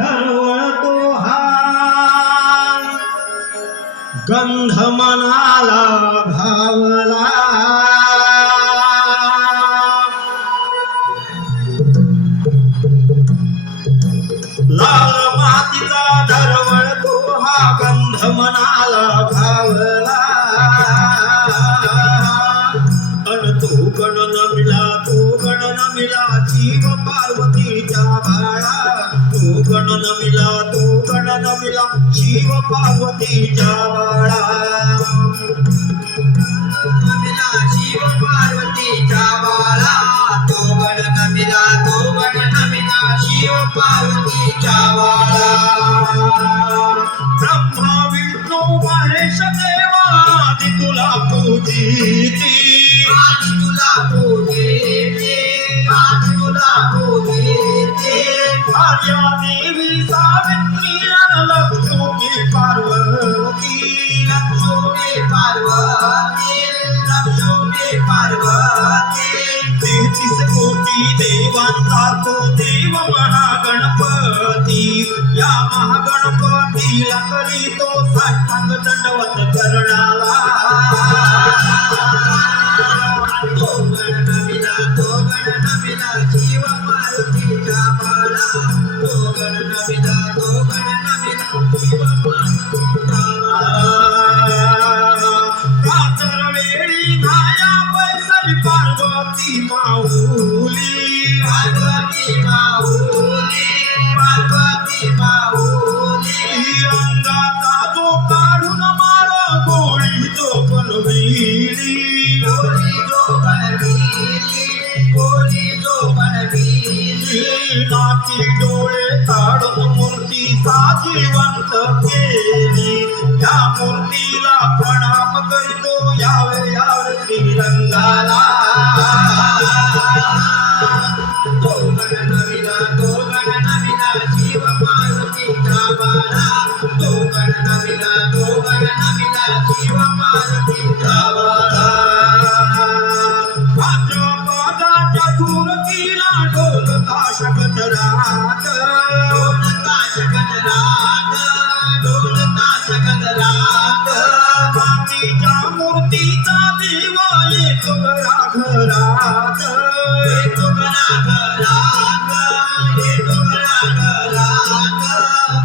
दरवळतो हा गंध मनाला भावला लाल मातीचा दरवळतो हा गंध मनाला भावला अन तो गण नमिला जीव पार्वतीच्या बाळा तो गण नमिला शिव पार्वतीच्या बाळा नमिला शिव पार्वतीच्या बाळा तो गण नमिला शिव पार्वतीच्या बाळा ब्रह्मा विष्णू महेश देवा आदि तुला पूजिती आर्या देवी सावित्री लक्ष्मी पार्वती तेहतीस कोटी देवांचा तो देव महागणपती या महागणपतीला करीतो साष्टांग दंडवत करणारा तो गण नमिला जीव पार्वतीच्या बाळा तो गण नमिला जीव पार्वतीच्या कातर वेळी धाया पैसली पार्वती माऊली अंगाचा जो काढून माळ गोळी जो बनविली नाकी डोळे काढून मूर्ती साजिवंत केली या मूर्तीला प्रणाम करतो यावे श्रीरंगाला तो गण नमिला जीव पार्वतीच्या बाळा तो गण नमिला जीव पार्वतीच्या बाळा भाजपाच्या सुरतीला ढोलता शकतरात मातीच्या मूर्तीचा देवा येतो घराघरात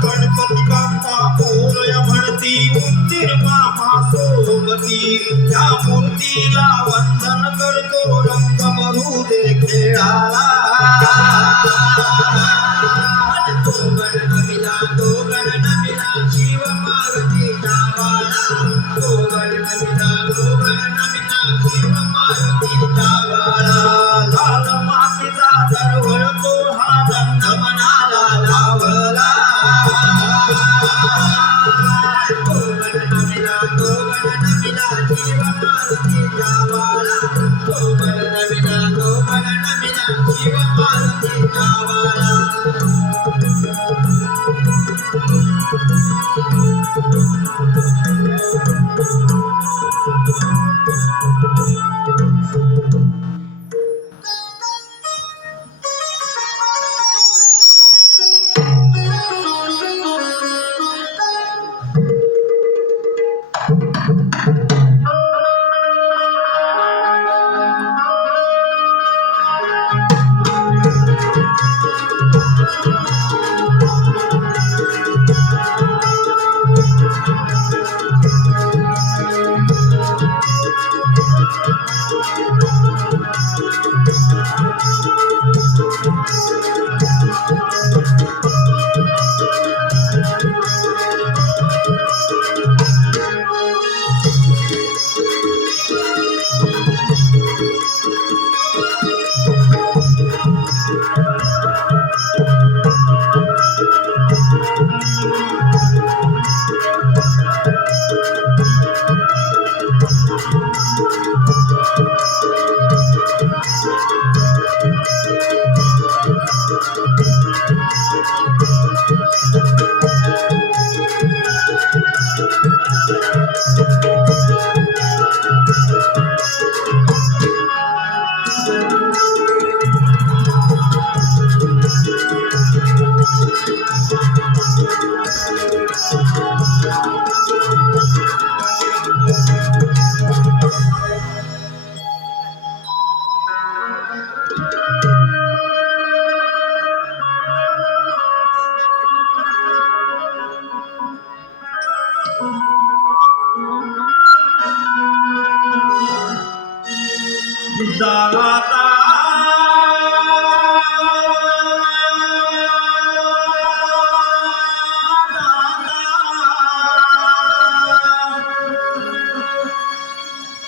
गणपती बाप्पा पोरया म्हणती उंदीर मामा सोबती या मूर्तीला वंदन करतो रंग मरू दे खेळाला तो गण नमिला शिव पार्वतीच्या बाळा तो गण नमिला शिव पार्वतीच्या बाळा लाल मातीचा दरवळतो हा गंध मनाला लावला तो गण नमिला जीव पार्वतीच्या बाळा तो गण नमिला जीव पार्वतीच्या बाळा दाता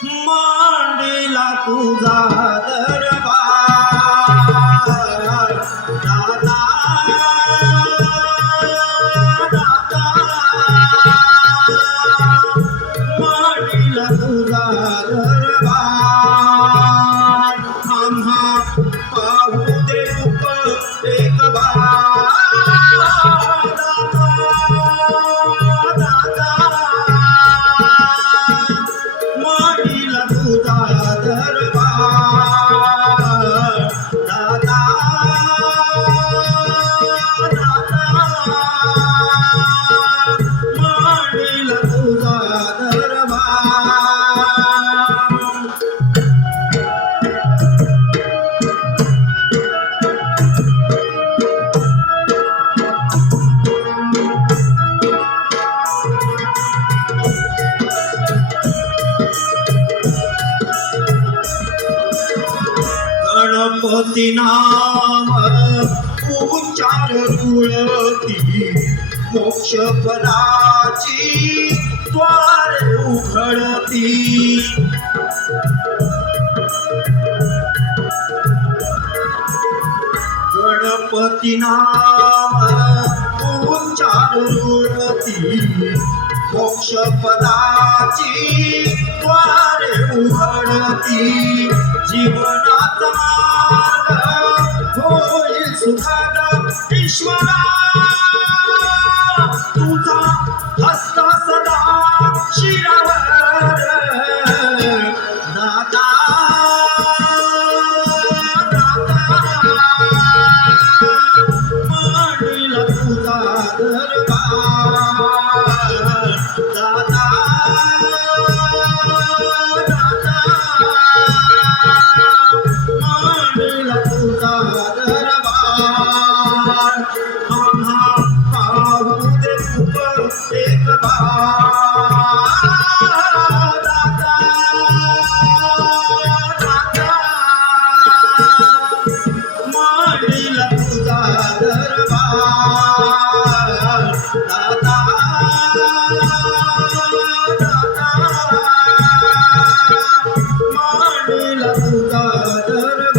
मांडीला तुझा दरबार दाता दाता मांडीला तुझा दरबार आम्हा पाहू दे रूप एक बार दाता मांडीला तुझा दरबार दाता दाता मांडीला तुझा दरबार गणपती नाम उच्चार रुळती मोक्ष पदाची द्वार उघडती गणपती नाम उच्चार रुळती मोक्ष पदाची द्वार उघडती जीवनाचा मार्ग होईल सुखद ईश्वरा तुझा हस्त सदा शिरावर दाता दाता मांडीला तुझा दरबार दाता दाता मांडीला तुझा दरबार आम्हा पाहू दे रूप एक बार दाता दाता मांडीला तुझा दरबार दाता दाता मांडीला तुझा दरबार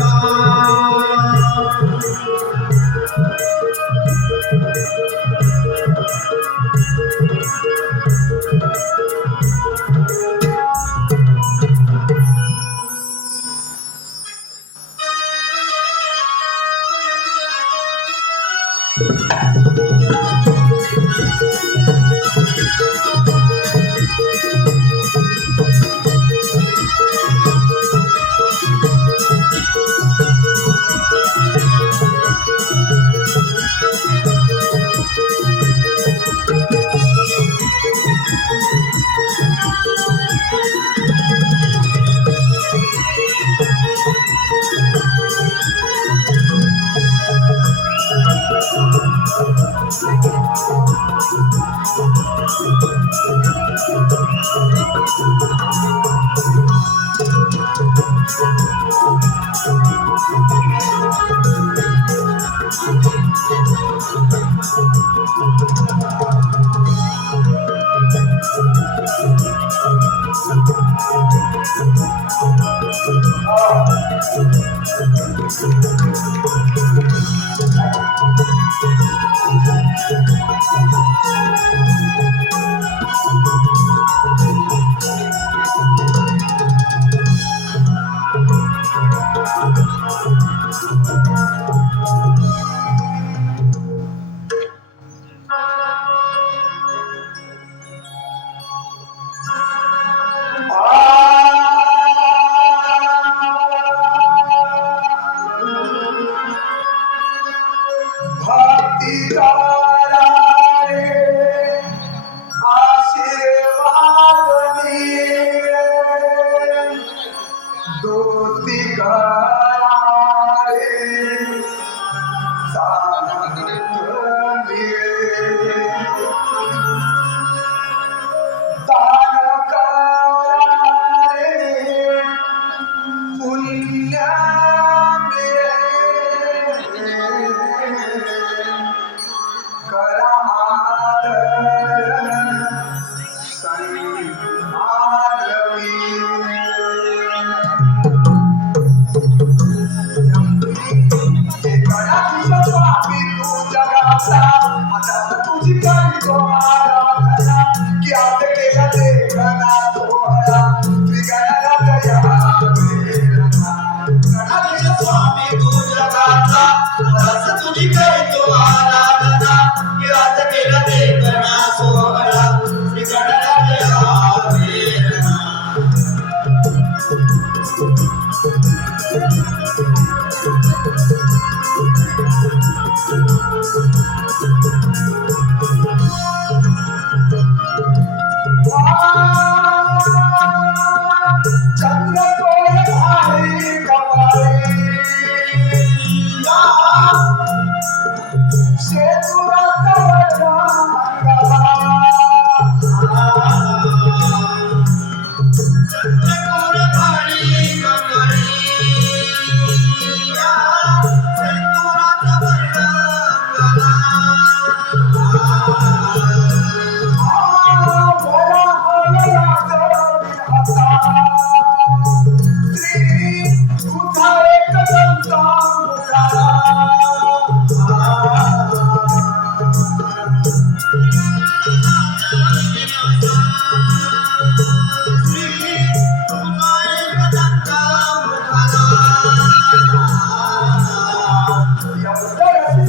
भक्ति द्वारा जगाचा आता तुझी करतो आराधना की आज केला देखना सोहळा श्री गणराया वेळा गणाधीश स्वामी तू जगाचा दास तुझी करतो आराधना की आज केला देखना सोहळा श्री गणराया वेळा चंद्रकोर भारी कमाई शेतुराचा वजा चंद्रकोर भारी कमळी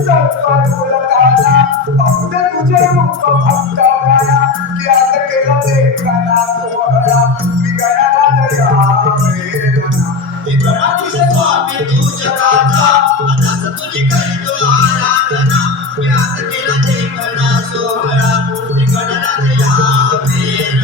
संतोराचा वर्णंगला तुझे रूप भक्त गया की आज केला देखना सोहळा श्री गणराया वेळा गणाधीश स्वामी तू जगाचा दास तुझी करतो आराधना की आज केला देखना सोहळा श्री गणराया वेळा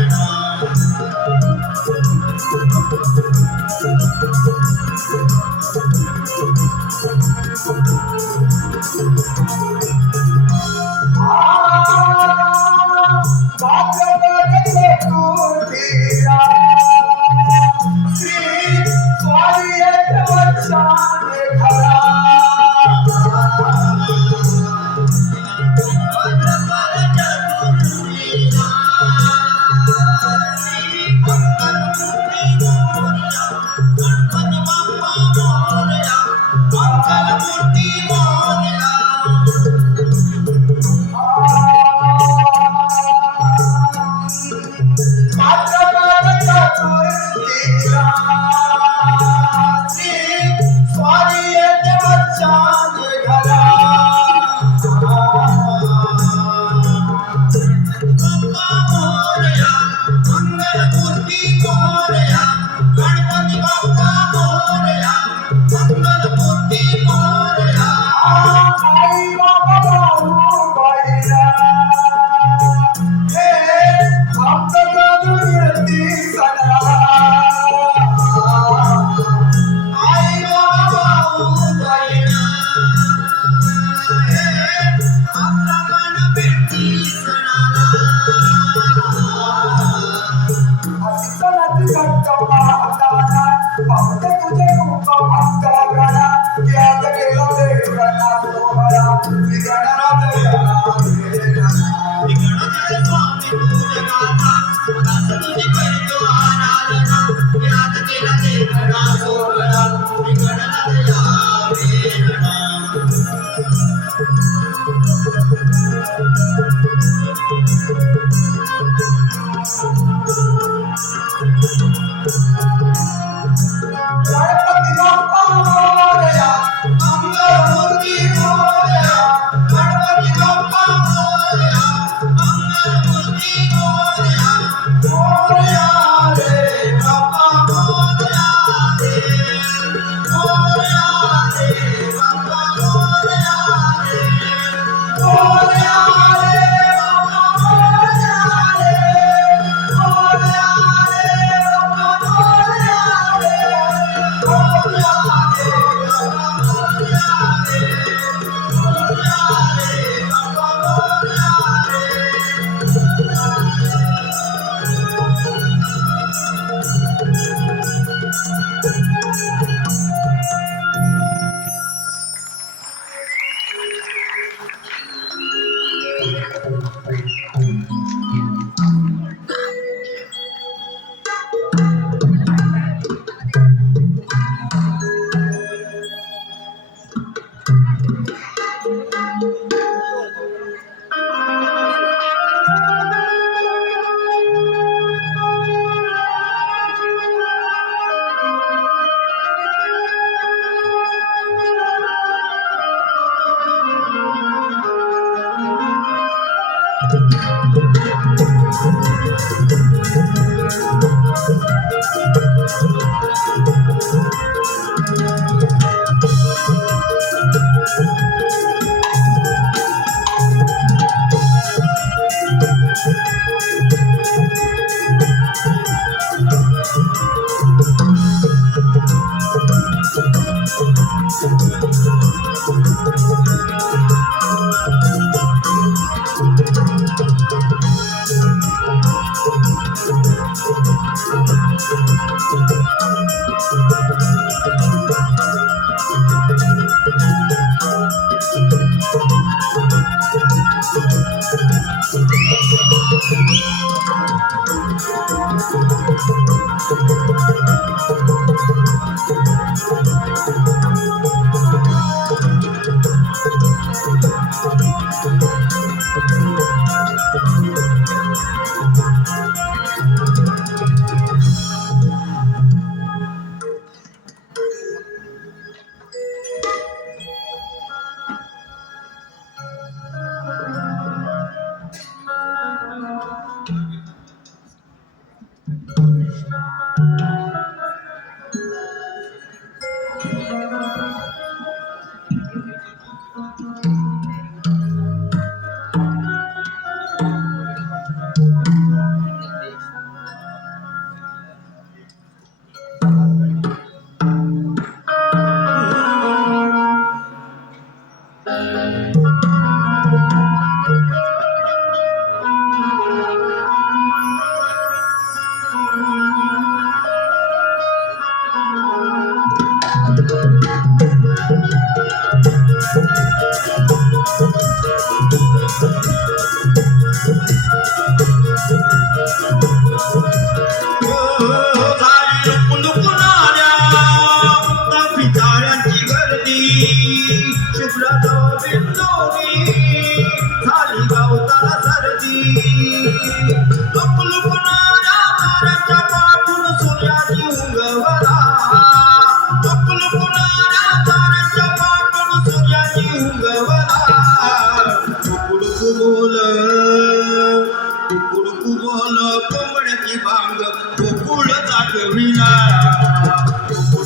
कोंबड्याची भांग गोकुळ जागविला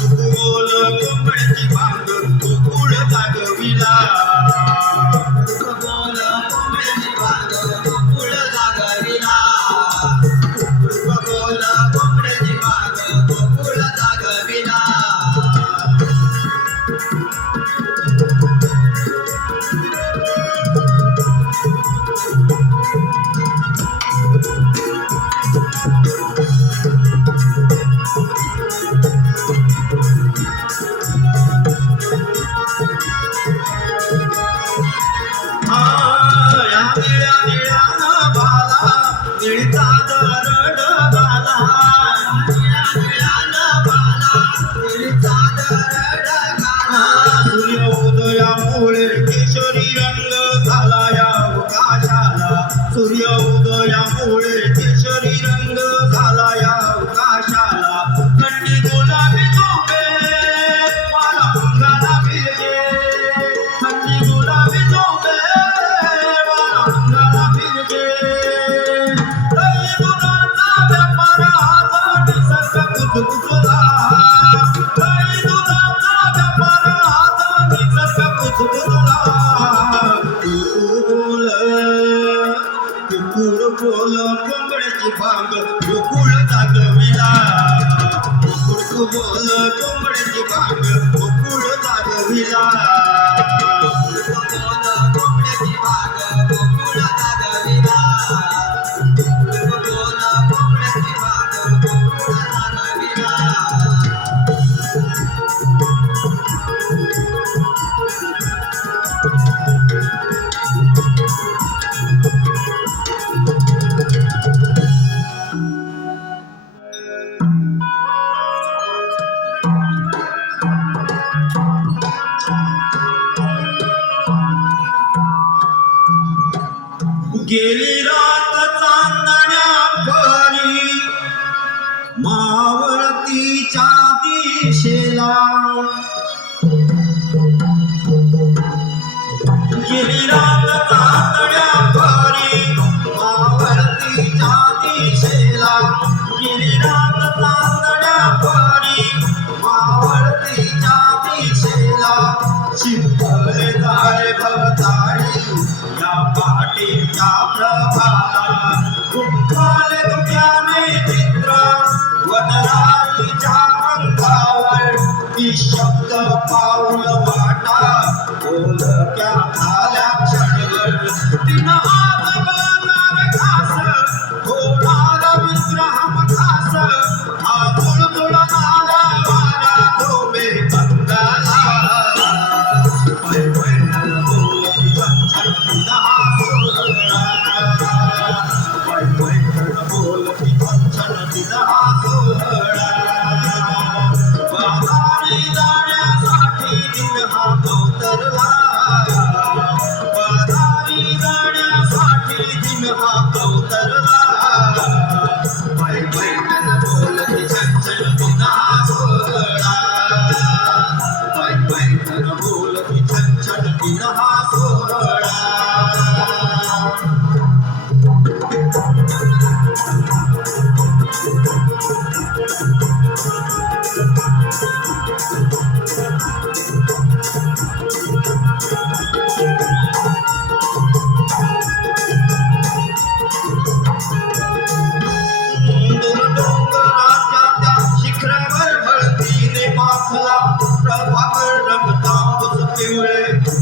बोल कोंबड्याची भांग गोकुळ जागविला बोल कोंबड्याची भांग गोकुळ जागविला बोल कोंबड्याची भांग गोकुळ जागविला सूर्योदयामुळे केशरी रंग झाला या अवकाशाला सूर्योदयामुळे केशरी रंग झाला या अवकाशाला थंडी गुलाबी झोपे मला अंगाला भिरजे थंडी गुलाबी झोपे मला अंगाला भिरजे तरी दुधाचा व्यापार आज निसर्ग कुजकुजला तरी दुधाचा व्यापार आज निसर्ग कुजकुजला बोल कोंबड्याची भांग गोकुळ जागविला बोल कोंबड्याची भांग गोकुळ जागविला बोल कोंबड्याची भांग गोकुळ जागविला बोल कोंबड्याची भांग गोकुळ जागविला गेली रात चांदण्या भरी मावळतीच्या दिशेला गेली रात चांदण्या भरी त्या प्रभाला गुंफाल तुझ्याने चित्र वनराईच्या अंगावर ती शब्द पाऊल वाटा बोलक्या झाल्या क्षणभर तिनं आज बनणार घास होणार विग्रह खास हा तुळतुळणारा वारा धोबे बंगाला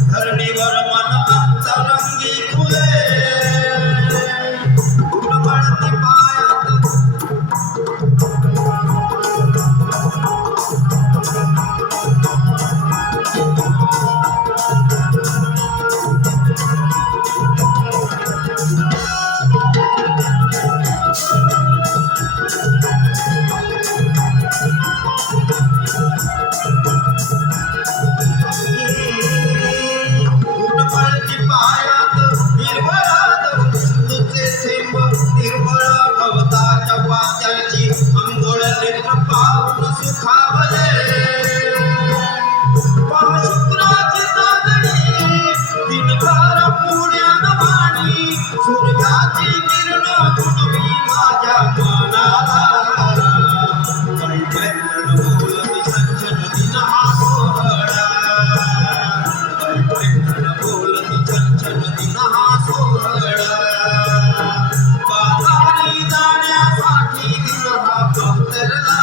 धरणीवर मन अंतरंगी फुले उडबडती पायात सूर्याची किरण तुटवी माझ्या मनाला काही पैठण बोलती छान दिन हा सोहळा काही पैठण बोलती छान दिन हा सोहळा बाजारी जाण्यासाठी दिन हा पवतरला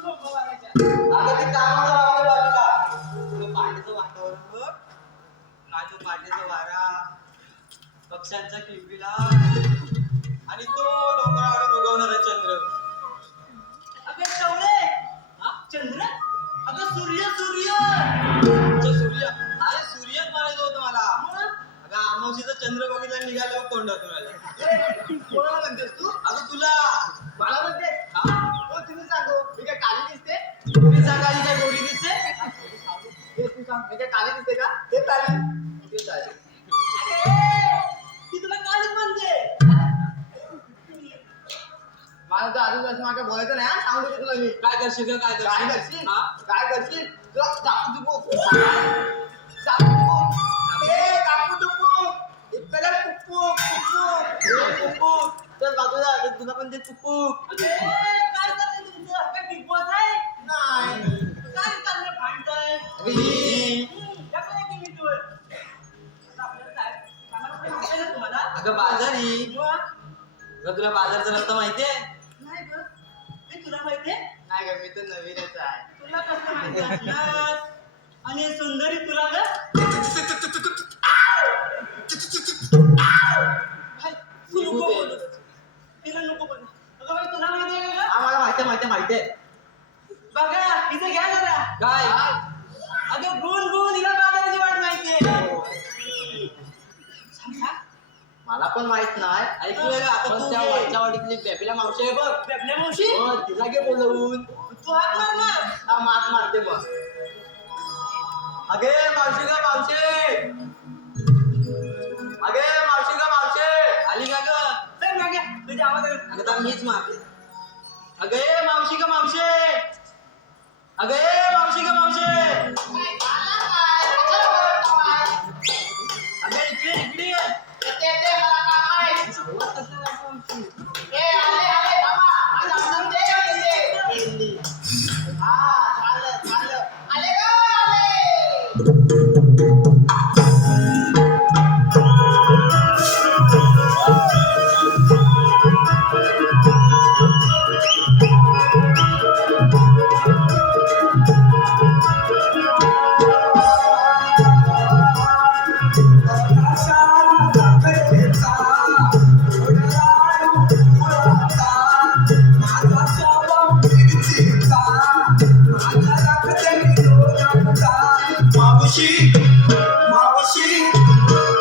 आता ते कामाला लावलं बाजूला. तुझं पाण्याचं वातावरण बघ. काय तो पाण्याचा वारा, पक्ष्यांचा किलबिला आणि तो डोंगरावर उगवणारा चंद्र. अगं टवळे, हा? चंद्र, अगं सूर्य सूर्य. तो सूर्य, अरे सूर्यच म्हणायचं होतं मला. मग? अगं अमावशीचा चंद्र बघितला निघाला बघ तोंडातून माझ्या. कोणाला म्हणतेस तू? अगं तुला मला म्हणते? हा? हो, तुम्ही सांगू. मी काय काली दिसते? तुम्ही सांगा ही काय गोरी दिसते? हे तू सांग. मी काय काली दिसते का? हे काली. तेच आहे. अरे, ती तुला कालीच म्हणते. मला तर अजून असं मागे बोलायचं नाही हा. सांगू देतो तुला मी. काय करशील ग, काय काय करशील? करशील? हा? काय करशील? तुला चाकू टुकू. चाकू टुकू. ए, चाकू टुकू. इकडे टुकू, टुकू. ए, पुप्पू, चल बाजूला, अगं तुला पण ते पुप्पू. ए, काय चाललंय तुमचं? काय बिग बॉस आहे? नाही. काय चाललंय भांडताय? अगं ही. या पण एक मिनिटवर. आता आपल्याला काय सांगायला काही माहिती आहे ना तुम्हाला? अगं बाजारी. मग? अगं तुला बाजारचा रस्ता माहितीये? नाही ग. हे तुला माहितीये? नाही ग, मी तर नवीनच आहे. तुला कसं माहिती असणार? आणि सुंदरी तुला ग? भाई, तू नको बोलू. तिला नको बोलू. अगं बाई, तुला माहिती आहे का ग? हा मला माहितीये. बघा, इथे घ्या जरा. काय? अगं गुण हिला बाजाराची वाट माहितीये. सांग, सांग. मला पण माहित नाही. ऐकलं का? आता पण तू त्या त्या वरच्या वाडीतली बेबीला मावशी आहे बघ. बेबल्या मावशी? हो, तिला घे बोलवून. तू हात मार ना. हा मात मारते मग. अगे मावशी ग मावशी. अगे मावशी ग मावशी. आली का ग? चल मागे, तुझ्या आवाज अगं तर मीच मारते. अगे मावशी ग मावशी. अगे मावशी ग मावशी. अगे इकडे ये. आवाज कसला आहे मावशी? मावशी मावशी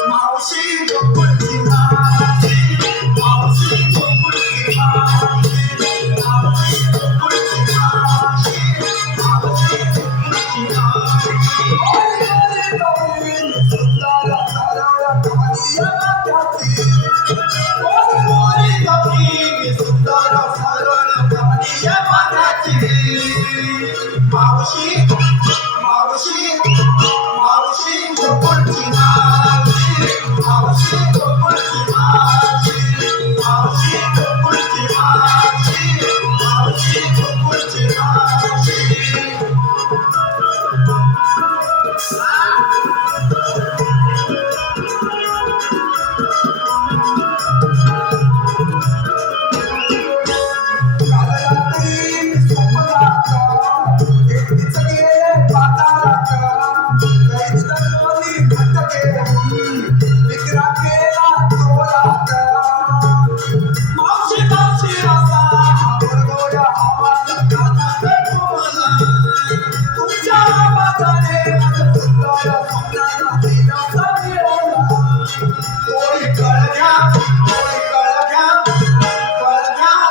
मावशी गोकुळची मावशी मावशी गोकुळची मावशी मावशी गोकुळची मावशी मावशी गोकुळची मावशी ओरे ओरे गौरी सुंदर सरळ कमलिया जाती ओरे ओरे गौरी सुंदर सरळ कमलिया जाती मावशी मावशी मावशी गोकुळची मावशी मावशी गोकुळची मावशी मावशी गोकुळची मावशी मावशी गोकुळची मावशी काल रात्री स्वप्नात एकटीच गेले बाजारात कैद दोन्ही घटके विक्रा केला चोरात मावशी मावशी असा गोडगोड आवाज कानात घुमला तुमच्या आवाजाने माझं सुंदर स्वप्नाला दिलासा मिळाला कोळी कळग्या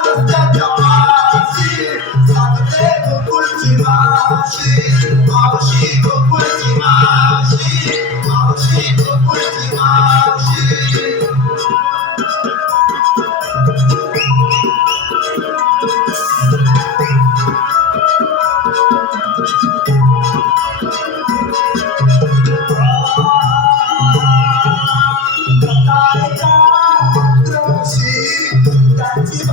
रस्त्याच्या मावशी सांगते गोकुळची मावशी मावशी गोकुळची मावशी मावशी गोकुळची मावशी त्यांची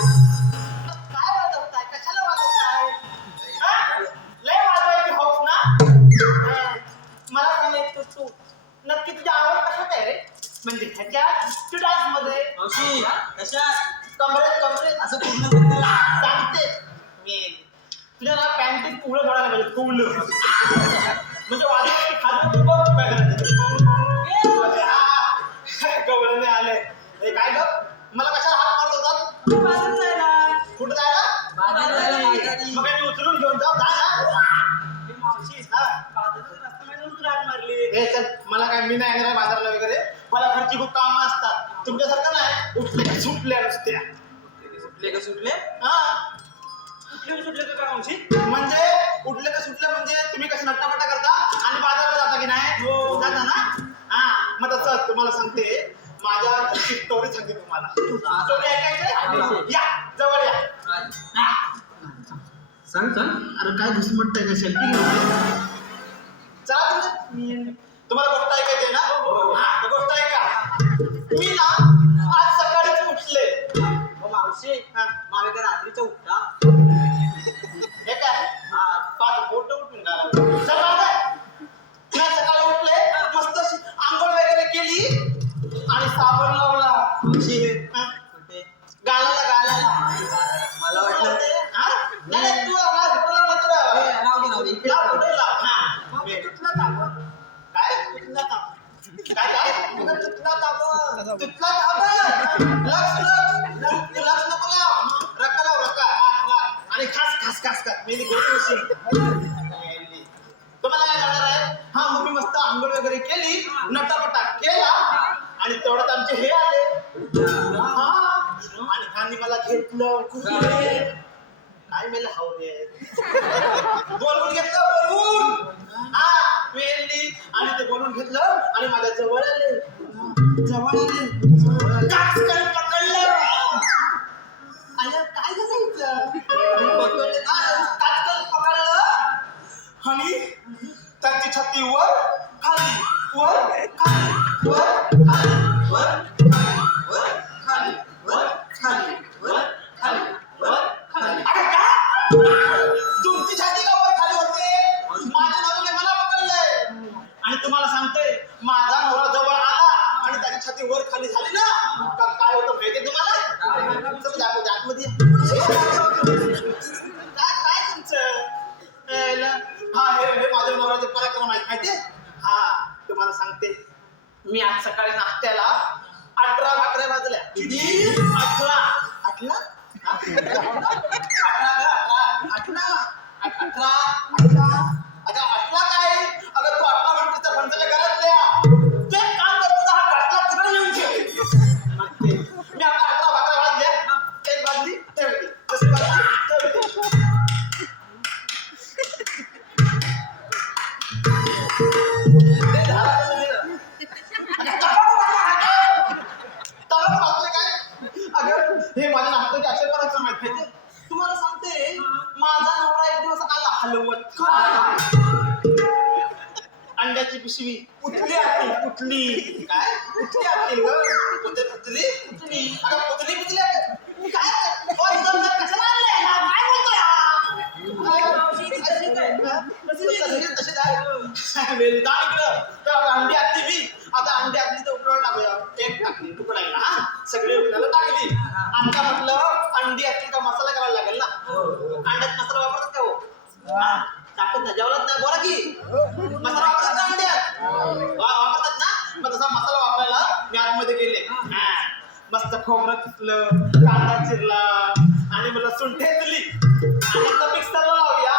काय वाजवताय? कशाला वाजवताय? हा? लय वाजवायची हौस ना? हा. मला सांग एक तू नक्की तुझी आवड कशात आहे रे? म्हणजे ह्याच्यात की डान्समध्ये? मावशी कशात कमरेत असं पूर्ण करतो. सांगते मी तुझ्या ना पॅन्टीत पुढं जोडायला पाहिजे कौलं म्हणजे वाजवायची खाली तू बघ काय करते. कवळने आले हे काय ग मला कशाला हात मारत होतात बाजार जायला. कुठं जायला बाजार जायला बाजारी. मग मी उचलून घेऊन जाऊ जा ना. हे मावशी हा. बाजारचा रस्ता माहिती तुला हात मारली. हे चल मला काय मी नाही येणार बाजारला वगैरे मला घरची खूप कामं असतात तुमच्यासारखं नाही उठले सुटल्या नुसत्या सुटले का सुटले हा सुटले का काय मावशी म्हणजे उठले का सुटले म्हणजे तुम्ही कसं नट्टापट्टा करता आणि बाजाराला जाता की नाही जाता ना हा मग तसं तुम्हाला सांगते माझ्या घरची स्टोरी सांगते तुम्हाला स्टोरी ऐकायची या जवळ या हा. सांग अरे काय घुसमटतंय का सेल्फी चला तुम्हाला गोष्ट ऐकायची ना हा, तर गोष्ट ऐका मी ना आज सकाळीच उठले मावशी हा. मावे का रात्रीचं उठता हे काय हा 5 बोट उठून घाला सकाळी उठले मस्त अशी आंघोळ वगैरे केली आणि साबण लावला मावशी हा, कुठे गालाला मला वाटलं हा? नाही नाही, तू आवाज तुला मात्र राहू दे लाव, कुठे लाव? हा. तुटला ताबं. काय तुटला ताबं? काय काय तुटला ताबं. तुटला ताबं. लक्ष नको लाव. रका लाव रका. हा, लाव. आणि खास मेली गोळी होशी तुम्हाला काय करणार आहे हा मग मी मस्त आंघोळ वगैरे केली नटापटा केला आणि तेवढ्यात आमचे हे आले हा आणि ह्यांनी मला घेतलं काय मेल हावरे बोलून घेतलं बोलून हा वेळली आणि ते बोलून घेतलं आणि माझ्या जवळ आले काचकन पकडलं अरे काय झालं काचकन पकडलं आणि त्याची छाती वर खाली वर खाली वर खाली वर खाली वर खाली वर खाली वर खाली अरे काय तुमची छाती का वर खाली होते माझ्या नवऱ्याने मला पकडलंय आणि तुम्हाला सांगते माझा नवरा जवळ आला आणि त्याची छाती वर खाली झाली ना का काय होतं माहितीये तुम्हाला चल दाखवते आतमध्ये काय तुमचं हा हे माझ्या नवऱ्याचे पराक्रम आहेत माहितीये हा तुम्हाला सांगते मी आज सकाळी नाश्त्याला 18 भाकऱ्या भाजल्या किती 18 18 आता 18 काय अगं तू 18 म्हणतेस तर फणसाच्या घरातल्या ते काम करतो हा घाटला तिकडे येऊन ठेव मी आता 18 भाकऱ्या भाजल्या एक भाजली ठेवली दुसरी भाजली ठेवली हे माझ्या नाश्त्याचे असे पराक्रम आहेत तुम्हाला सांगते माझा नवरा एक दिवस आला हलवत अंड्याची पिशवी उठली आतील उठली काय उठली आतील ग उठली उठली अगं पुतली काय कशाला आणलंय काय अंडी आतली मी आता अंडी आतली तर उकडून टाकूया एक टाकली तुकडायला हा सगळे उकडायला टाकली आता म्हटलं अंडी आतली का मसाला करायला लागेल ना अंड्यात मसाला वापरतात का हो टाकत ना जेवलात ना बोला की मसाला वापरतात ना अंड्यात वापरतात ना मग तसा मसाला वापरायला मी आतमध्ये गेले मस्त खोबरं किसलं कांदा चिरला आणि मला लसूण ठेचली आणि आता मिक्सरला लावूया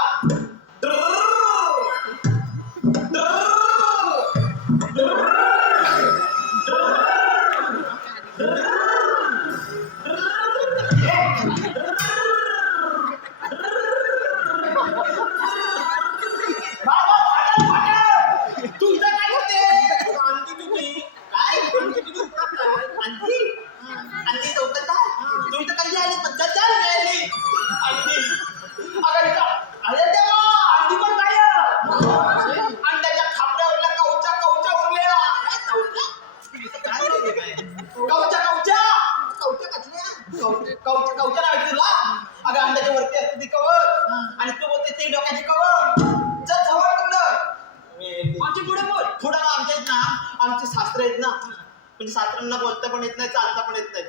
म्हणजे सासऱ्यांना बोलता पण येत नाही, चालता पण येत नाही.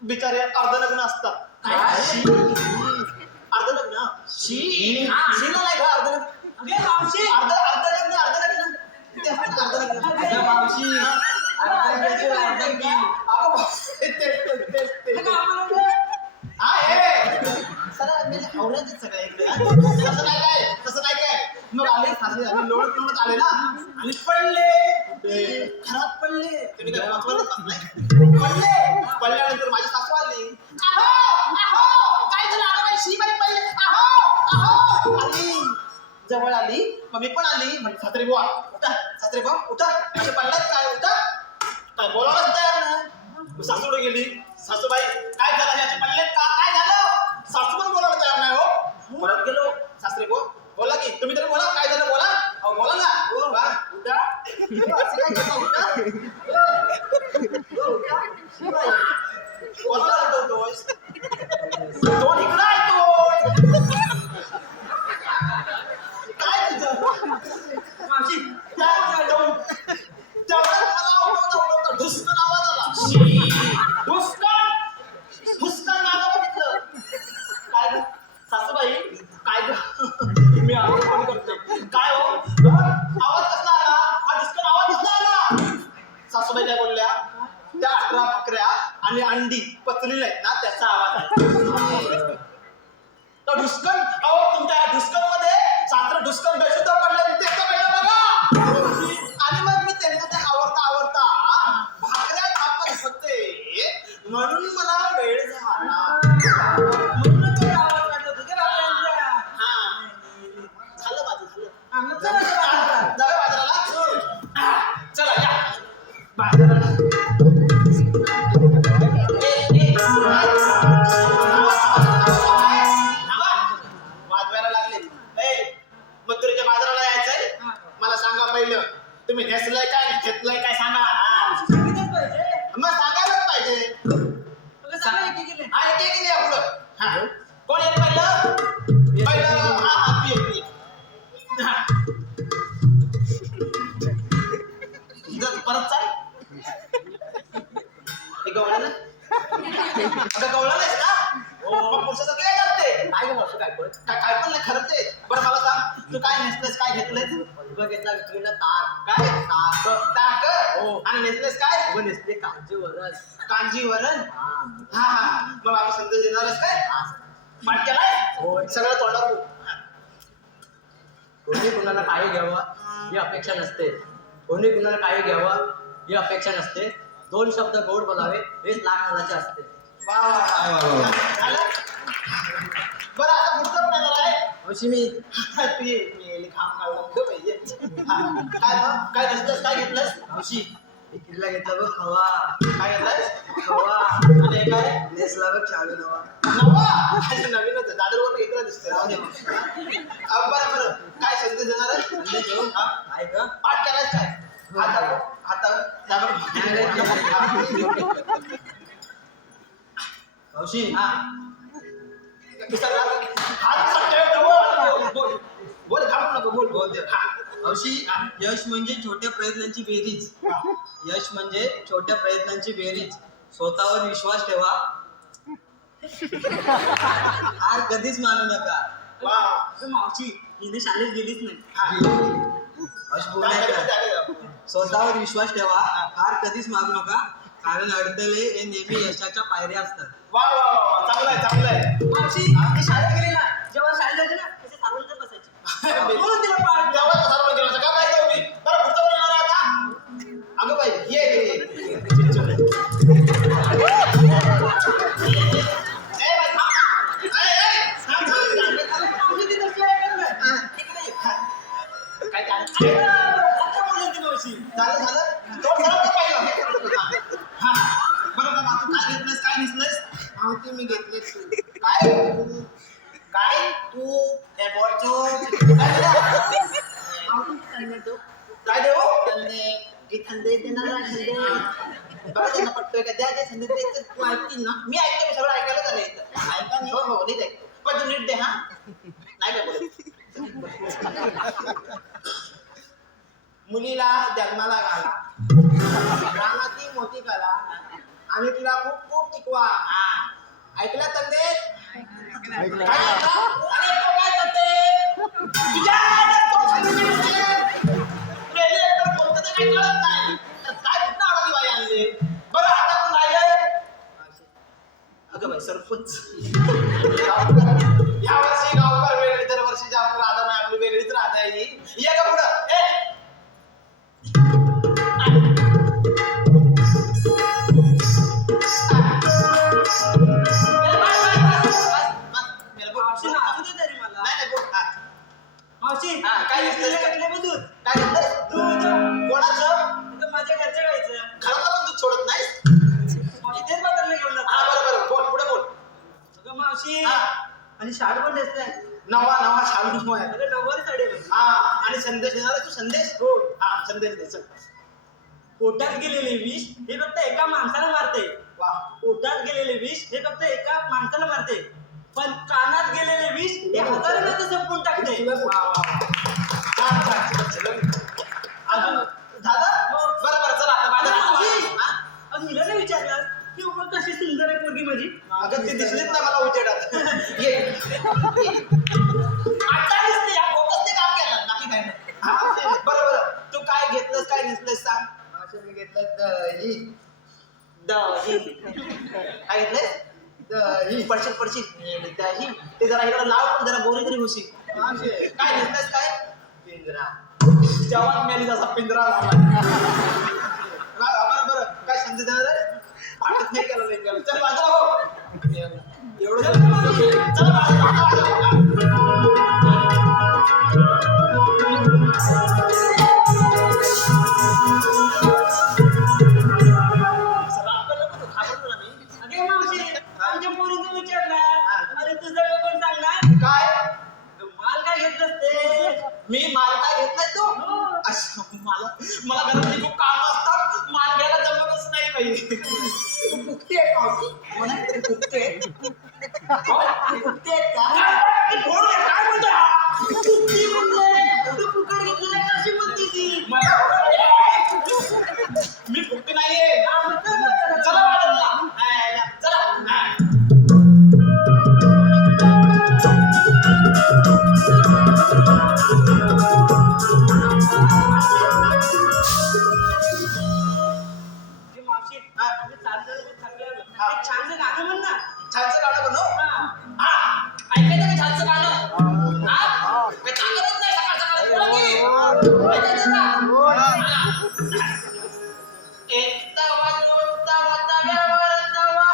बिचारे अर्धलग्न असतात. अर्धलग्न शीला नाही का अर्धलग्न अर्धलग्न ते असतात अर्धलग्न. अगं मावशी अर्धंगीचे अर्धंगी. अगं तेच. हा हे आवडायचं सगळं इकडे. तसं नाही काय मग आले सासरे आले लोळत आले ना आणि पडले घरात पडले. तुम्ही काय वाचवलं नाही पडल्यानंतर माझी सासू आली. काय झालं अरे बाई शी बाई पडले आली जवळ आली मग मी पण आली म्हणजे सासरे बुवा उठा असे पडलात काय उठा काय बोलावलंच तयार नाही. सासूकडे गेली. सासूबाई काय झालं याचे पडलेत का काय झालं. सासू पण बोलायला तयार नाही हो. परत गेलो सासरे बोला की तुम्ही तरी बोला काय झालं बोला. अहो बोला ना. हो बा उठा असं काय करता उठा कोणाला आठवतोस तोंड इकडं आहे तोंड. काय तुझं मावशी ढुसकन आवाज आला. ढुसकन नाव बघितलं. काय ग सासूबाई काय ग मी आवाज कोण करते काय हो आवाज कसला आला हा ढुसकन आवाज कसला आला. सासूबाई काय बोलल्या त्या 18 बकऱ्या आणि अंडी पचलेली आहेत ना त्याचा आवाज आहे. तर ढुसकन अहो तुमच्या ढुसकन मध्ये सासरं ढुसकन बेशुद्ध पडलं त्याचं पहिलं बघा. आणि मग मी त्यांना ते आवडता भाकऱ्या खापत होते म्हणून मला वेळ झाला. म्हणूनच तुला आवाज वाटत होते बाबा. हा झालं माझं झालं. आमचं जाऊया बाजाराला. चला या बाजाराला. वाजवायला लागले. मथुरेच्या बाजाराला यायचंय मला सांगा पहिलं तुम्ही नेसलंय काय घेतलंय काय सांगा. सांगितलंच पाहिजे. मग सांगायलाच पाहिजे. तुला सांगा एक गेले. हा एक एक द्या पुढं. हा कोण येत पहिलं हा पी हा परत चाल हे गवळा ना आता गवळा नाहीस ना हो मग पुरुषाचं काय करते काय ग मावशी काय पण नाही खरं ते. बरं मला सांग तू काय नेसलेस काय घेतलंय. बघितला घेतलेला ताक काय ताक हो. आणि नेसलेस काय व नेसले कांजीवरच. कांजीवरण. हा हा मग आम्ही संदेश देणारच काय पाठ केलाय होय. सगळं तोंडावर. कोणी कुणाला काही घ्यावं ही अपेक्षा नसते. कोणी कुणाला काही घ्यावं ही अपेक्षा नसते. 2 शब्द गोड बोलावे हेच लाख मोलाचे असते. वा वा वा झालं. बरं आता पुढचं पण येणार आहे. अशी मी मी खाम काढलं गं बाई. काय मग काय नेसलंस काय घेतलंस. मावशी एक किल्ला घेतला बघ हवा. काय घेतलंस हवा आणि हे काय नेसला बघ शाळू नवा. नवीनच दादरवर घेतलं दिसतंय. राहू दे मग. बरं काय संदेश देणार आहे. संदेश देऊ? ऐक हं. पाठ केलायस काय हातावर मावशी हा हात बोल घालू नको बोल हा मावशी यश म्हणजे छोट्या प्रयत्नांची बेरीज. यश म्हणजे छोट्या प्रयत्नांची बेरीज. स्वतःवर विश्वास ठेवा. हार कधीच मानू नका. वा मावशी हिने शाळेत गेलीच नाही. हा अशी बोलायचं. स्वतःवर विश्वास ठेवा. हार कधीच मागू नका कारण अडथळे हे नेहमी यशाच्या पायऱ्या असतात. वा वा वा चांगलं आहे. मावशी मी शाळेत गेली ना जेव्हा शाळेत जायचे ना तसे सार्वजनिक बसायचे. म्हणून तिला पाठ तेव्हा सर्व केलं का काय जाऊ मी बरं पुढचं बोलणार आहे आता. अगं बाई ये झालं तोड झालं का पाहिलं. हा बरं बाबा तू काय घेतलंस काय नेसलंस. मावती मी घेतले तू काय तू हे बोलतो काय देऊ की थंडे देणार बघा त्यांना पटतोय का द्या ते संदेश द्यायचं तू ऐकतील ना मी ऐकते मी सगळं ऐकायला झालं इथं ऐका हो हो नीट ऐक पण तू नीट दे हा नाही काय बोलत. मुलीला जन्माला घाला रानातील मोठी करा आणि तिला खूप खूप टिकवा. ऐकलं तंदे? काय म्हणला? अरे तो काय करते? तुझ्या आईला तो सांगितलं नसेल. मेले तर कोणतं ते काही कळत नाही. तर काय कुठं अडवली बाई आणली? बरं आता कोण राहिलंय? अगं बाई सरपंच. या वर्षी गावकर वेगळी, दरवर्षी आपली राधा नाही, आपली वेगळीच राधा आहे ही. ये का पुढं? मावशी नाचू दे तरी मला. मावशी काय दिसतंय? काय दूध काय म्हणतोय? दूध कोणाचं? इथं माझ्या घरच्या गायचं. घराला पण दूध सोडत नाहीस? मावशी तेच बाजारला घेऊन हा जातो. बरं बरं बोल पुढे बोल. अगं मावशी हा. आणि शाळू पण दिसतंय. नवा शाळू आहे. अगं नऊवारी साडी आहे माझी. हा आणि संदेश देणार आहे तू संदेश? हो. हा संदेश दे चल. पोटात गेलेले विष हे फक्त एका माणसाला मारते. वा पोटात गेलेले विष हे फक्त एका माणसाला मारते, पण कानात गेलेले विष हे हजारांना ते संपून टाकते. वा वा छान छान चल. अजून दादा बरं बरं चला आता माझ्या मावशी, हा? अगं हिला नाही विचारलं की उगा कशी सुंदर आहे पोरगी माझी. अगं ते दिसलीच ना मला उजेडात. ये आता दिसते या फोकसने काम केलं बाकी काय नाही. हा बरं बरं तू काय घेतलंस काय नेसलंस सांग. मावशी मी घेतलं दही. दही काय घेतलंय? दही. पडशील दही ते जरा इकडे लाव पण जरा गोरी तरी होशी. मावशी काय नेसलंस काय? पिंजरा. जेव्हा मेली जसा पिंजरा लागला. बरं बरं काय संधी देणार आहे? पाठच नाही केलं नाही केलं. चल बाजूला हो. एवढं चला अगे मावशी आमच्या पोरीचं विचारणार आणि तुझं कोण सांगणार? काय माल काय घेत असते? मी माल काय घेत नाही तो असं मला घरातली खूप काम असतात. माल घ्यायला जमतच नाही बाई. तू फुकटी आहे मावशी? मला तरी फुकते. फुकटी आहे का? काय म्हणतो हा? फुकटी म्हणजे तू फुकट घेतलेला कशी बोलते ती? मी फुकटी नाहीये. हा, मग चल. चला वाटत चला अगे मावशी आम्ही चालतो थकलेलो. एक छानसं गाणं म्हण ना. छानचं गाणं बनव. हा. हा ऐकायचं का छानचं गाणं? हा काही ताकदच नाही सकाळ सकाळ बोला की. ऐकायचं का? एक तवा दोन तवा तव्यावर तवा,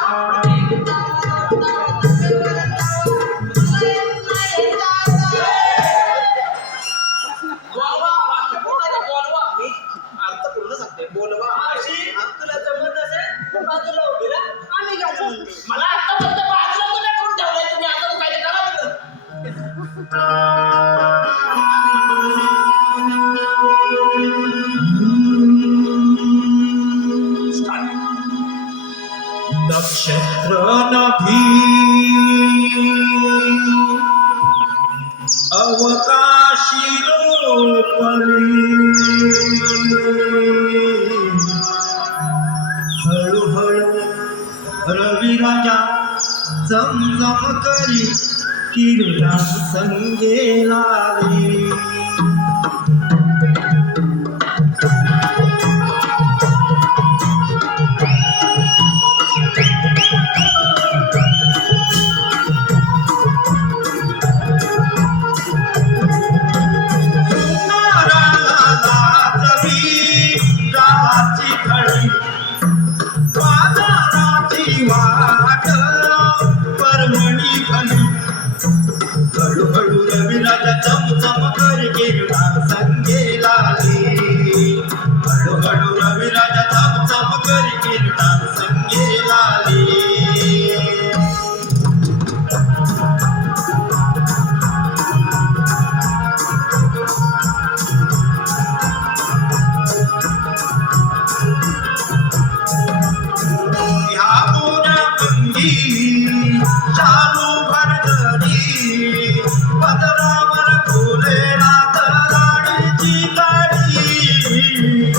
एक तवा दोन तवा तव्यावर तवा, तुला येत नाही जाता. बोलवा मी अर्थ पूर्ण सांगते. बोलवा मावशी तुला जमत असेल तर बाजूला उभी राहा. आम्ही गाणं म्हणतो. मला आता बोलतो बाजूला तुला करून ठेवलंय तुम्ही. आता काय करा बरं. नक्षत्र नभी अवकाशी लोपली, हळूहळू रविराजा चमचम करी किरणा संगे लाली. हळूहळू रविराजा चमचम करी किरणा संगे लाली. हळूहळू रविराजा चमचम करी किरणा संगे लाली. ह्या मोऱ्या अंगी चालू भरदरी, पदरावर फुलेला तराडीची काडी.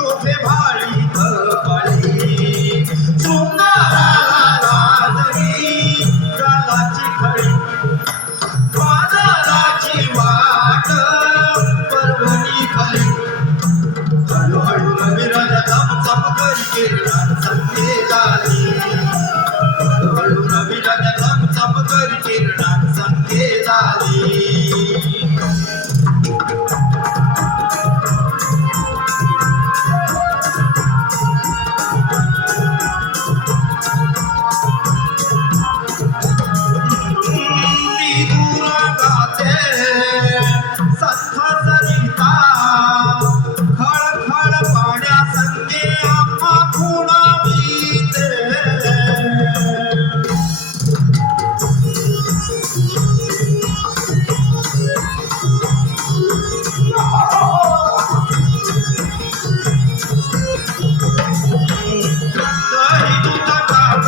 शोभे भाळी कपाळी शृंगाराला लाजवी गालाची खळी बाजाराची वाट पर्वणी खाली हळूहळू रविराजा चमचम करी किरणात संगे झाली हळूहळू रविराजा चमचम करी किरणात संगे झाली ती दुरागाचे सत्ता सरिता खळखळ पाण्यासंगे आम्हा खुणावीते दही दूध कागद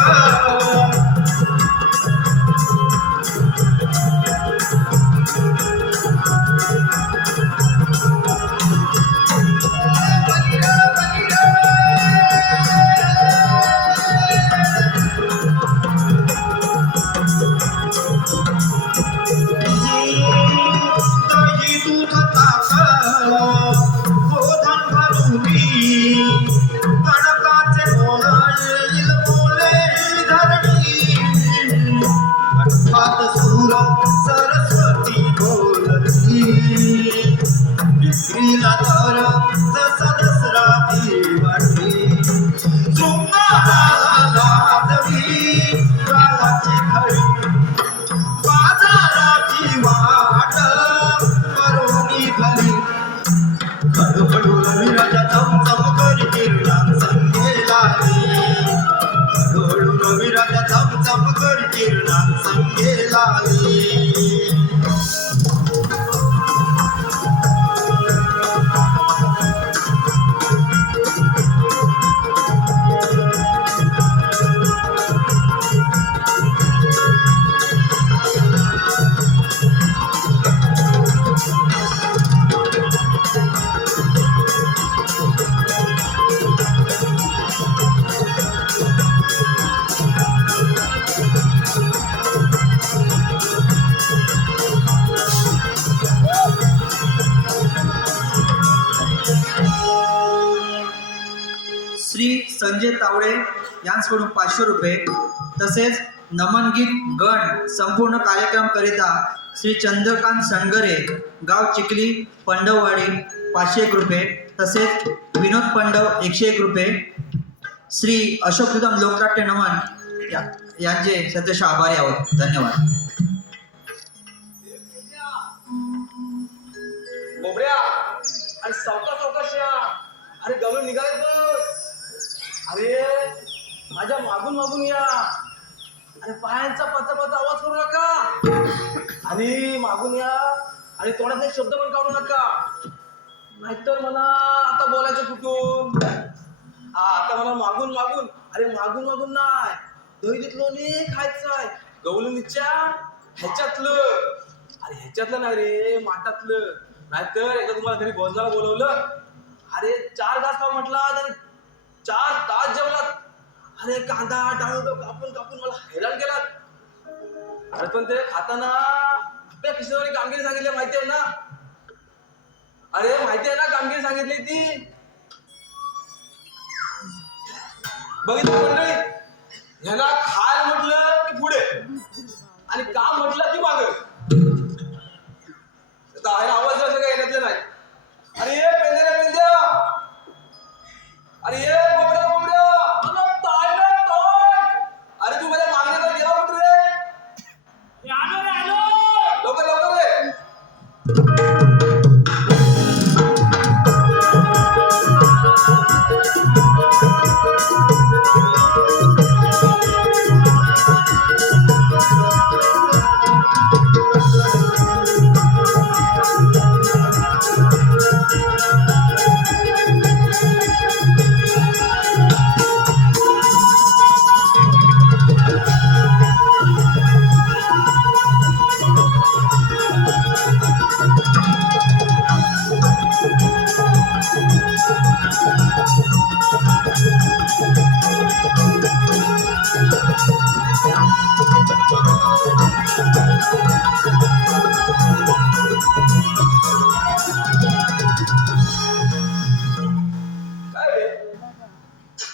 दही दूध ताक गोधन भरुनी कणकाचे मोल येईल बोले धरणी अर्थात सूर सरस्वती बोलती विक्रीला तर जसा दसरा दिवाळी शृंगाराला लाजवी गालाची खळी बाजाराची वाट पर्वणी खाली हळूहळू रविराजा चमचम करी किरणात संगे लागली हळूहळू रविराजा चमचम करी किरणात संगे लागली श्री संजय तावडे यांच्याकडून 500 रुपये तसेच नमन गीत गण संपूर्ण कार्यक्रम करिता श्री चंद्रकांत सणगरे गाव चिखली पंडववाडी 501 रुपये तसेच विनोद पंडव 101 रुपये श्री अशोक दुदम लोकनाट्य नमन यांचे सत्यश आभारी आहोत धन्यवाद. बोबड्या आणि सावकाश या अरे गवळून निघाले बघ अरे माझ्या मागून या अरे पायांचा पचा आवाज करू नका आणि मागून या आणि तोंडात एक शब्द पण काढू नका नाहीतर मला आता बोलायचं कुठून आता मला मागून अरे मागून नाही दहीत लोणी खायचं आहे गवळणीच्या ह्याच्यातलं अरे ह्याच्यातलं नाही रे माठातलं नाहीतर एकदा तुम्हाला घरी भोजनाला बोलवलं अरे 4 घास खाऊ म्हटला तरी 4 तास जेवलात अरे कांदा टाळू कापून मला हैराण केलात अरे पण ते खाताना आपल्या किशोरी कामगिरी सांगितली माहिती आहे ना अरे माहिती आहे ना कामगिरी सांगितली ती बघितलं मंडळी ह्यांना खायला म्हटलं की पुढे आणि काम म्हटलं की मागं आवाज असं काही येण्यातलं नाही अरे ये पेंद्या अरे ये कोंबड्या अरे तू माझ्या मागण्याकडे गेला कुठे रे आलो लवकर रे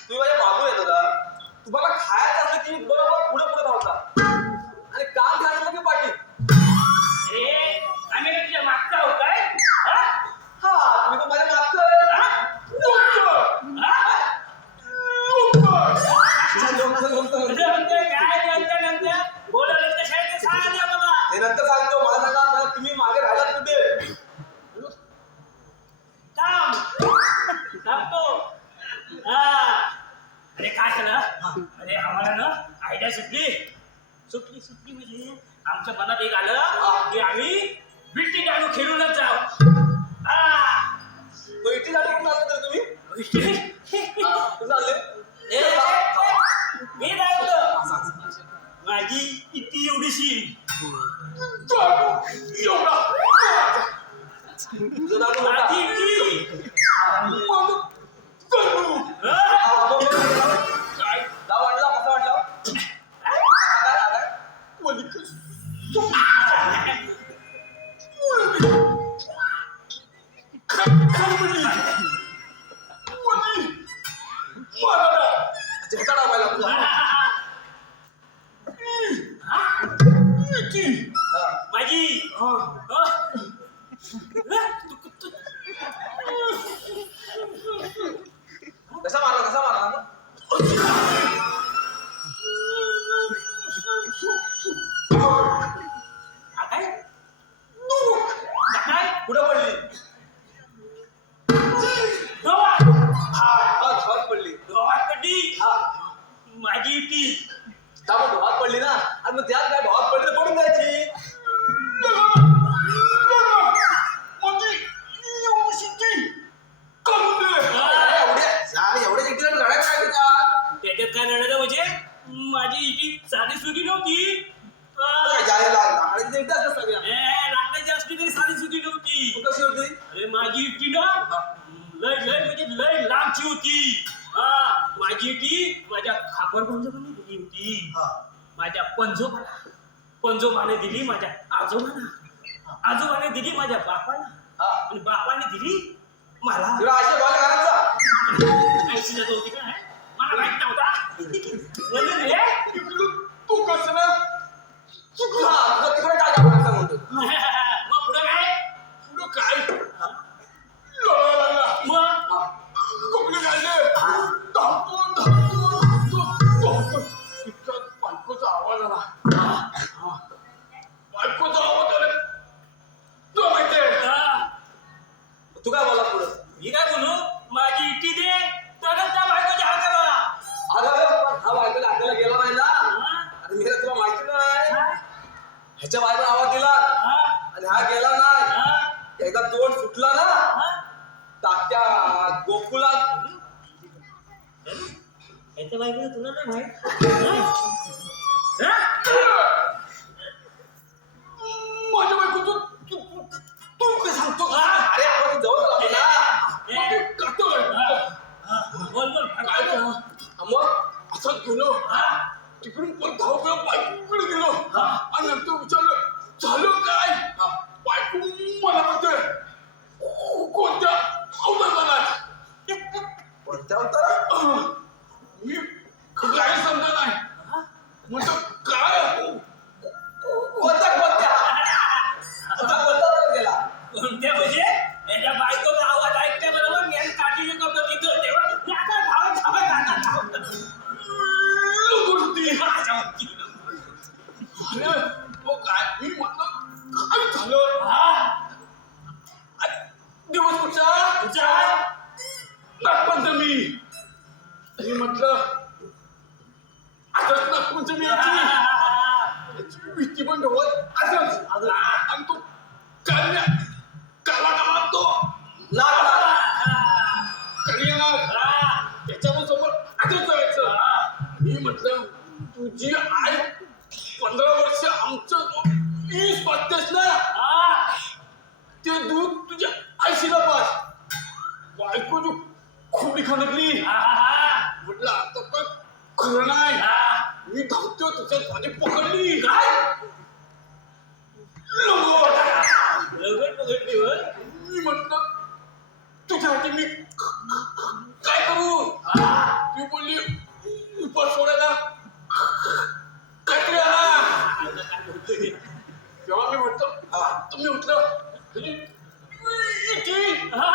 तुम्ही माझ्या मागून येत होता. तुम्हाला खायचं असलं की बरोबर पुढे पुढे धावता आणि काम सांगितलं की पाठी. अरे आम्ही काय तुझ्या मागचा आहोत काय हा? हा तुम्ही तर माझ्या मागचं आहे. बोलवलं कशाला सांगा ना बाबा. ते नंतर सांगतो. मला सांगा आता तुम्ही मागे राहिलात कुठे? थांब थांबतो. अरे काय झालं? अरे आम्हाला ना आयडिया सुटली म्हणजे आमच्या मनात एक आलं की आम्ही विटी दांडू खेळूनच जाऊ. बैठी झाली कुठून आले तर तुम्ही? कुठून आले? मी राहिलो माझी किती एवढीशी तुझं दादू मोठा. माझी इतकी. जाऊ वाटला कसं वाटलं? झेकाडा पाहिला तुझा. माझी कसा मारला? काय कुठं पडली? धोवात पडली. माझी इटी त्यामुळे धोवात पडली ना. आणि मग त्यात काय धोवात पडली तर पडून जायची. एवढ्या चिठ्ठीला गाड्या काय त्याच्यात? त्याच्यात काय लढत म्हणजे माझी इटी साधी सुधी नव्हती. लाकडाची असली तरी साधी सुधी नव्हती. कशी होती? अरे माझी इटी ना लय म्हणजे लय लांबची होती. माझी इटी माझ्या खापर पंजोबाने दिली होती. माझ्या पंजोबाने दिली माझ्या आजोबाने दिली माझ्या बापाला आणि बापाने दिली मला. तुला असे बॉल घालायचा? ऐशीला होती काय मला माहित नव्हता. म्हणून हे तू कसं ना चुकला. तुझं तिकडे काय दाखवायचं म्हणतो? मग पुढं काय मग कपडे काढले बायकोचा आवाज आला. तुला माहितीये तू काय बोला पुढं? मी काय बोलू माझी इटी दे तरच त्या बायकोच्या हाताला. अरे पण हा बायकोला हाताला गेला नाही ना. अरे मी तुला माहिती नाही. ह्याच्या बायकोला आवाज दिला आणि हा गेला नाही. एकदा तोंड सुटला ना टाक्या गोकुलात. याच्या बायकोला तुला नाही माहित. माझ्या बायको तू काय सांगतो? अरे आपण जवळ आलो ना. बोल काय केलं? मग असंच गेलो तिकडून पण धाव बायकोकडे गेलो आणि नंतर विचारलं झालं काय? बायको मला म्हणते कोणत्या अवतारात? कोणत्या अवतारात? मी काय समजा नाही म्हणतो काय कोणत्या गेला? कोणत्या म्हणजे याच्या बायकोचा आवाज ऐकल्याबरोबर मी आणि काठी करतो तिथं तेव्हा धावत अरे काय मी म्हटलं काय झालं? दिवस कुठचा? नागपंचमी. मी म्हटलं आजच नागपंचमी याची भीती पण ढोवत असंच आणि तो काला तो लागला. करियानाथ त्याच्यावर समोर आजच जायचं. मी म्हटलं तुझी आई 15 वर्ष आमचं वीस पाचतेस ना ते दूध तुझ्या आईशीला पास. बायको जो खोडी खणकली. म्हटलं आता पण खरं नाही. मी धावतो तुझ्या भाजी पकडली. काय लगोट. मी म्हटलं तुझ्यासाठी मी काय करू? ती बोलली म्हटलं इथे हा.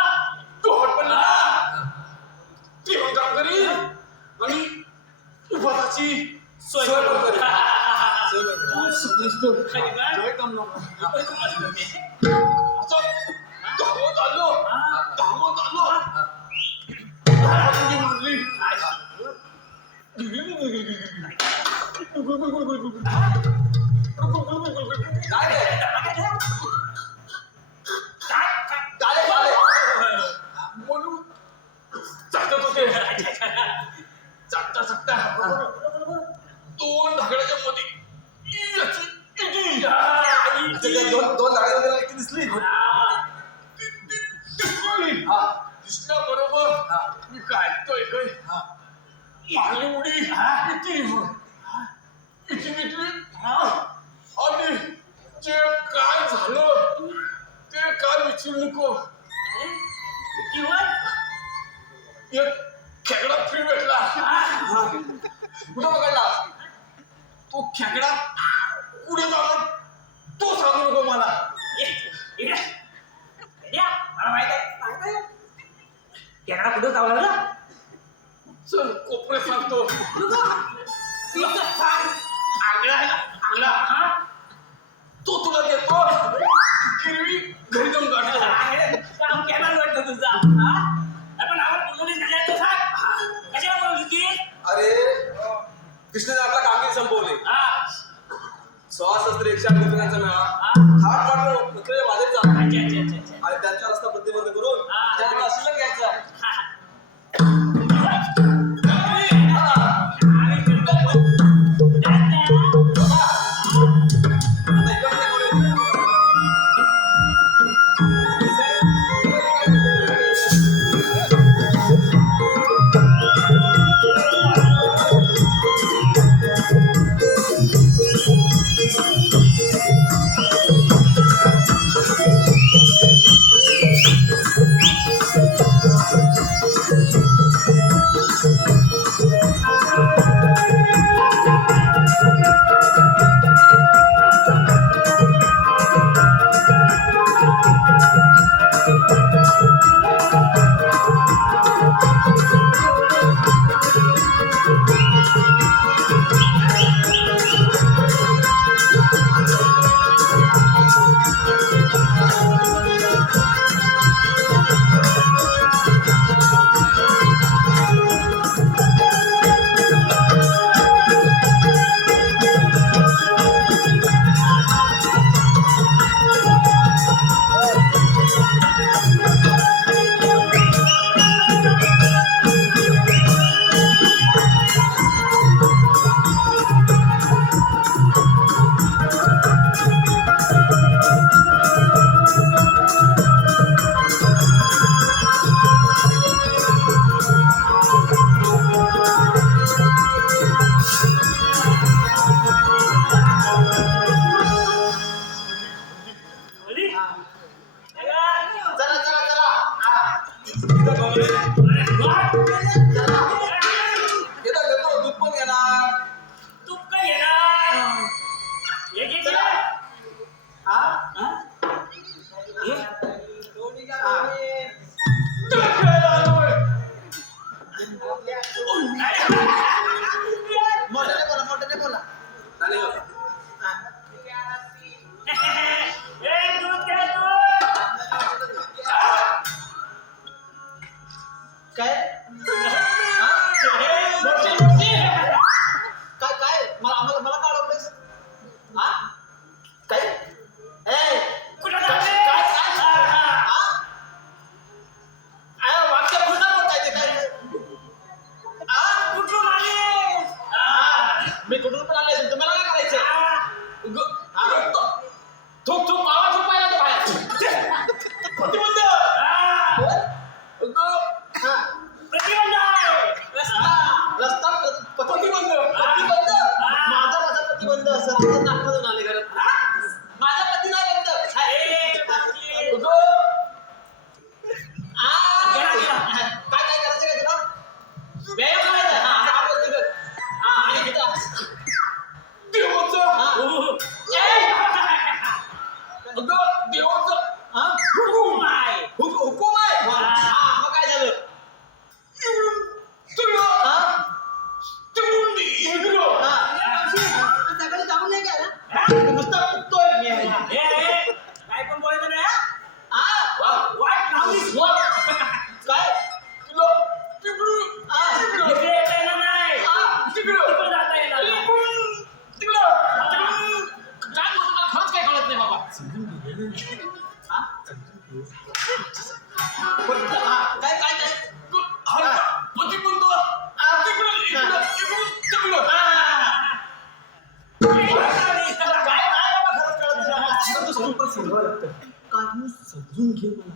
तू हॉट पण ती पण काम करी आणि उभाची सोय सोय करू. करू. समजतो काय काय? जय कमला. असं धावत आलो हा. धावत आलो धावत मारली काय रे? काय? म्हणून चाटत होते चाटता दोन धाकड्याच्या मध्ये याची इडी. अच्छा, दोन झाडे इथे दिसली दिसली. दिसल्याबरोबर मी काय ऐकतोय काय मारली उडी इथे घेतली आणि जे काय झालं ते काय विचारू नको. एक खेकडा फ्री भेटला. कुठं पकडला तो खेकडा पुढे जाऊन तो सांगू नको मला. मला माहित आहे खेकडा कुठं चावला ना चल कोपरे सांगतो. आंगळा हा तो तुला देतो गिरवी घरी जाऊन काढतो. काम केला वाटतं तुझा हा आपण आवाज बोलवली झाल्या तो सांग कशाला बोलवली ती अरे कृष्णने आपला कामगिरी संपवली हा 1,108 रुपयांचा मेळा थाट पाठवून कुत्र्याच्या बाहेर जा अच्छा आणि त्यांचा रस्ता प्रतिबंध करून हा. त्यांना असलं घ्यायचं आता इकडे बोलूया. काय काय काय पती म्हणतो तिकडं इकडं इकडून तिकडं काही समजून घे मला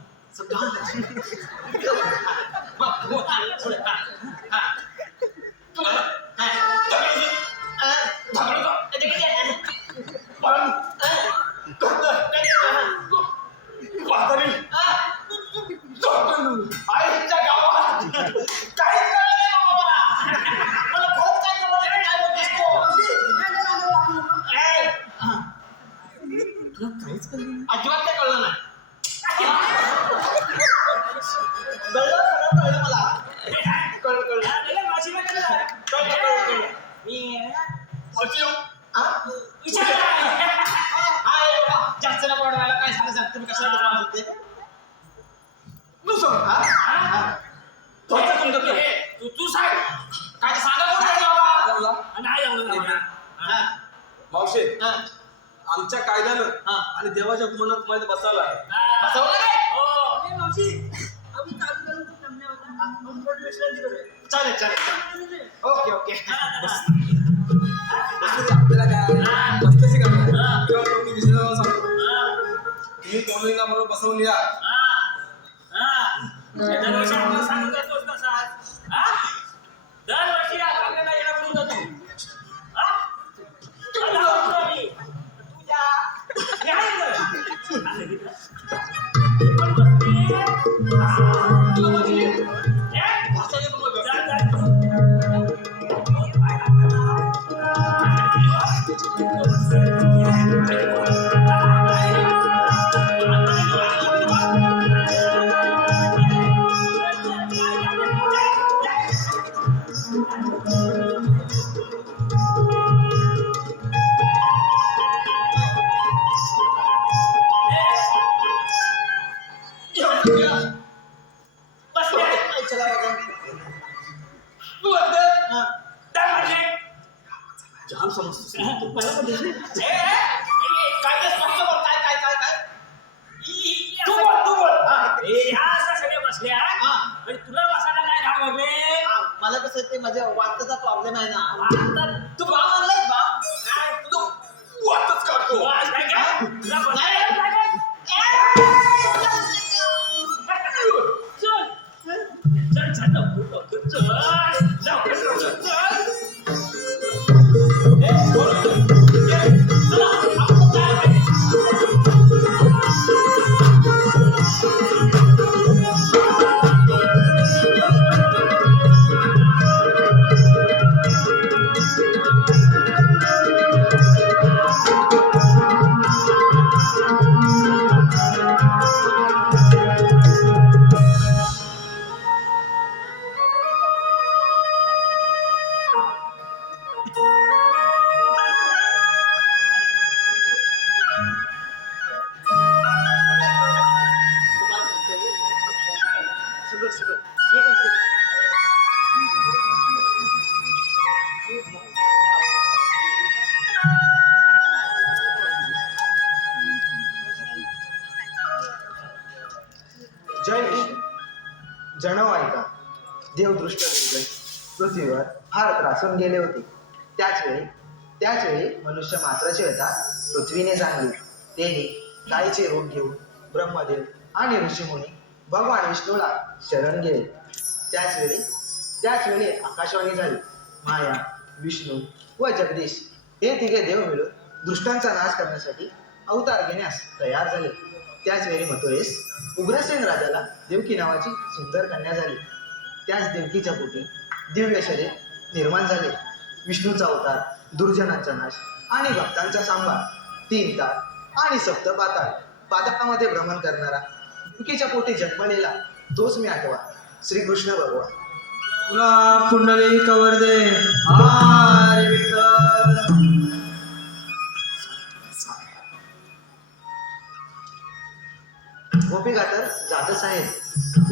आईच्या गावात काहीच कळलं नाही बाबा मला खरंच काय कळलं नाही काय बोलतेस तू तुला काहीच कळलं नाही. अजिबात काय कळलं नाही कळलं सगळं कळलं मला कळलं कळलं जास्त ना पडवायला काय झालं सांग तुम्ही कशाला डोळा होते तू सांग काय ते सांगा कोण आहे बाबा नाही जमलं मावशे आमच्या कायद्यानं आणि देवाच्या मनात मध्ये बसायला आहे बसवलं काय चालेल चालेल ओके ओके आपल्याला काय बसल्याची काम आहे किंवा कोणी दुसऱ्याला सांगतो तुम्ही दोघींना बरोबर बसवून या दरवर्षी आपल्याला सांगून जातोस ना साहेब दरवर्षी आपल्याला येणं करून जातो जाम समजतो तुला बसायला काय घाण वागले मला कसं ते माझ्या वाटचा प्रॉब्लेम आहे ना तू बा म्हणलाय बा तू वाटच काढतो जय विष्णू. जणव ऐका, देवदृष्ट दुर्गय पृथ्वीवर फार त्रासून गेले होते. त्याचवेळी मनुष्य मात्राची व्यथा पृथ्वीने जाणली. तेही गायीचे रूप घेऊन ब्रह्मदेव आणि ऋषीमुनी भगवान विष्णूला शरण गेले. त्याचवेळी आकाशवाणी झाली. माया, विष्णू व जगदीश हे तिघे देव मिळून दृष्टांचा नाश करण्यासाठी अवतार घेण्यास तयार झाले. त्याचवेळी मथुरेस उग्रसेन राजाला देवकी नावाची सुंदर कन्या झाली. त्याच देवकीच्या पोटी दिव्य शरीर निर्माण झाले. विष्णूचा अवतार, दुर्जनांचा नाश आणि भक्तांचा सांभाळ, 3 ताल आणि 7 पाताळ. पाताळामध्ये भ्रमण करणारा देवकीच्या पोटी जन्मलेला तोच मी आठवा, श्रीकृष्ण भगवान. तुला पुंडली कवर दे हरे विठ्ठल. गोपिका तर जातच आहेत.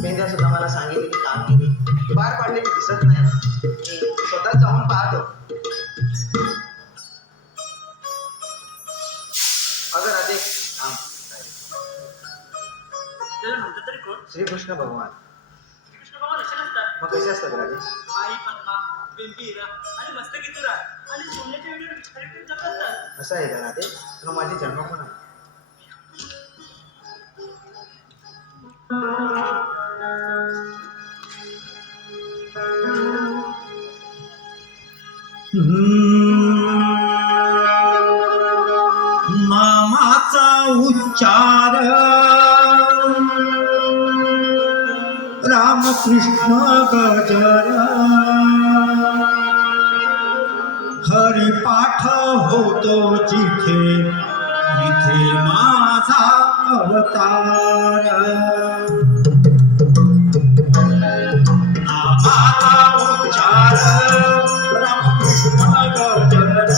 मेंढ्या सुद्धा मला सांगितले काम केली पार पाडलेली दिसत नाही. मी स्वतः जाऊन पाहतो. अगं राधे, त्याला म्हणतात तरी कोण? श्रीकृष्ण भगवान. श्रीकृष्ण बाबा असे नसतात. मग कसे असतात राधे? आई पद्मा, बिंबी हिरा आणि मस्तकी तुरा आणि सोन्याच्या वेगवेगळे कार्यक्रम जपत असतात. असं आहे का राधे? तुला माझी जन्म पण आहे. नामाचा उच्चार रामकृष्ण गजर हरिपाठ होतो जिथे तिथे माझा अवतार. नामाचा उच्चार रामकृष्ण गजर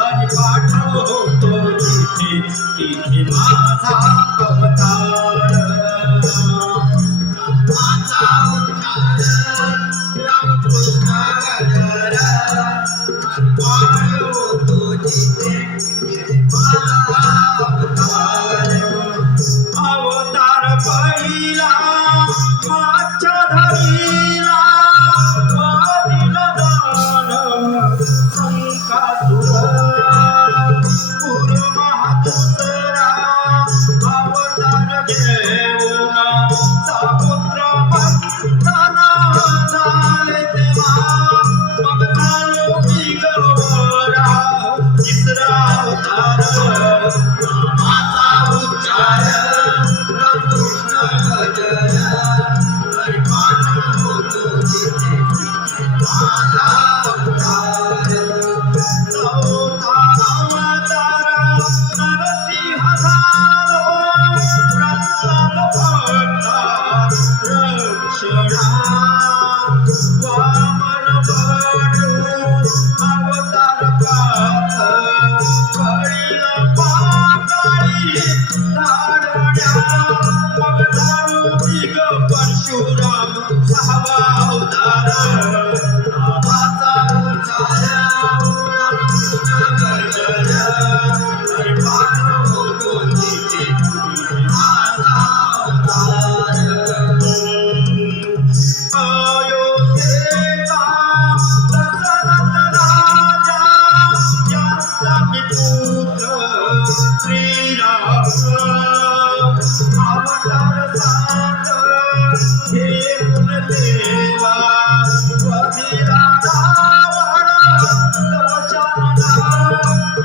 हरिपाठ होतो जिथे तिथे माझा अवतार. नामाचा उच्चार रामकृष्ण गजर हरिपाठ होतो जिथे तिथे माझा अवतार. अवतार पहिला माझ्या धरीला वादिल दान संकासुर महादुसरा अवतार घेऊन समुद्र मंथन झाले तेव्हा मग झालो मी गौरा तिसरा अवतार. नामाचा उच्चार रामकृष्ण गजर हरिपाठ होतो जिथे तिथे माझा अवतार. चौथा अवतार नरसिंह झालो प्रल्हाद भक्त रक्षणा. वामन भटू अवतार पाहत कळील पाताळी धाडण्या. मग झालो मी ग परशुराम सहावा अवतार. नामाचा उच्चार रामकृष्ण गजर हरिपाठ होतो जिथे तिथे माझा अवतार. अयोध्येचा दशरथ राजा यांचा मी पुत्र श्रीराम. अवतार सात घेऊन देवा वधिला रावण दशानना.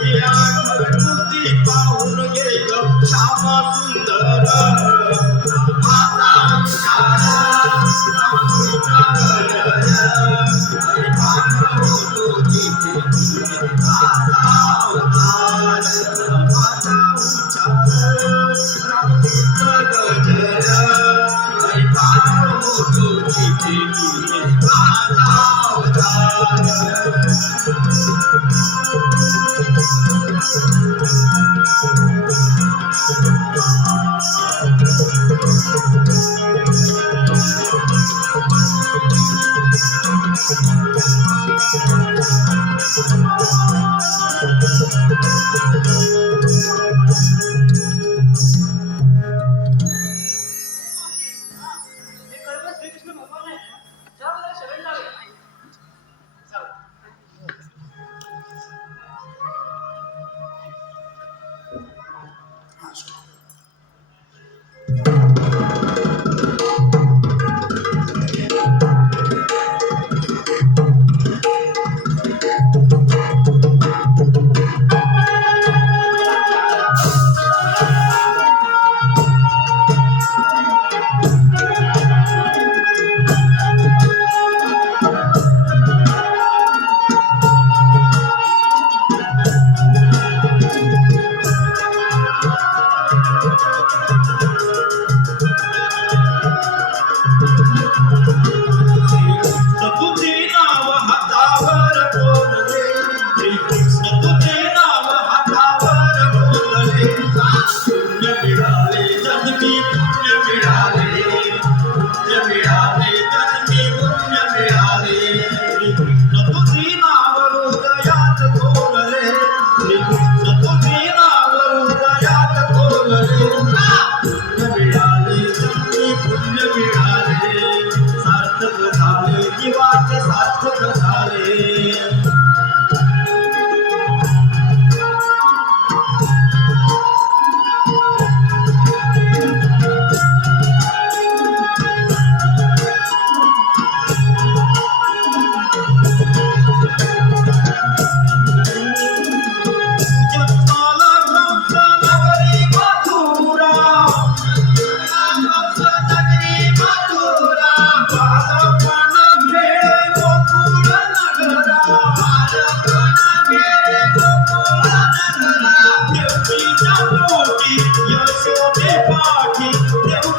या ठरकृती पाहून गेलं श्याम सुंदर. नामाचा उच्चार रामकृष्ण गजर हरिपाठ होतो जिथे तिथे माझा अवतार. नामाचा उच्चार रामकृष्ण गजर हरिपाठ होतो जिथे तिथे माझा अवतार. हे खरोखर श्रीकृष्ण भगवान आहे. चला जरा शरण जाऊया. चला.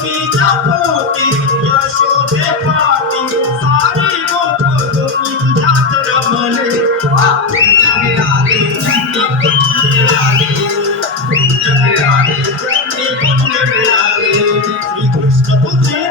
गोपीच्या पोटी यशोदे पाटी सारी गोपी तुझ्यात रमले मिळाले मिळाले श्रीकृष्ण तुझे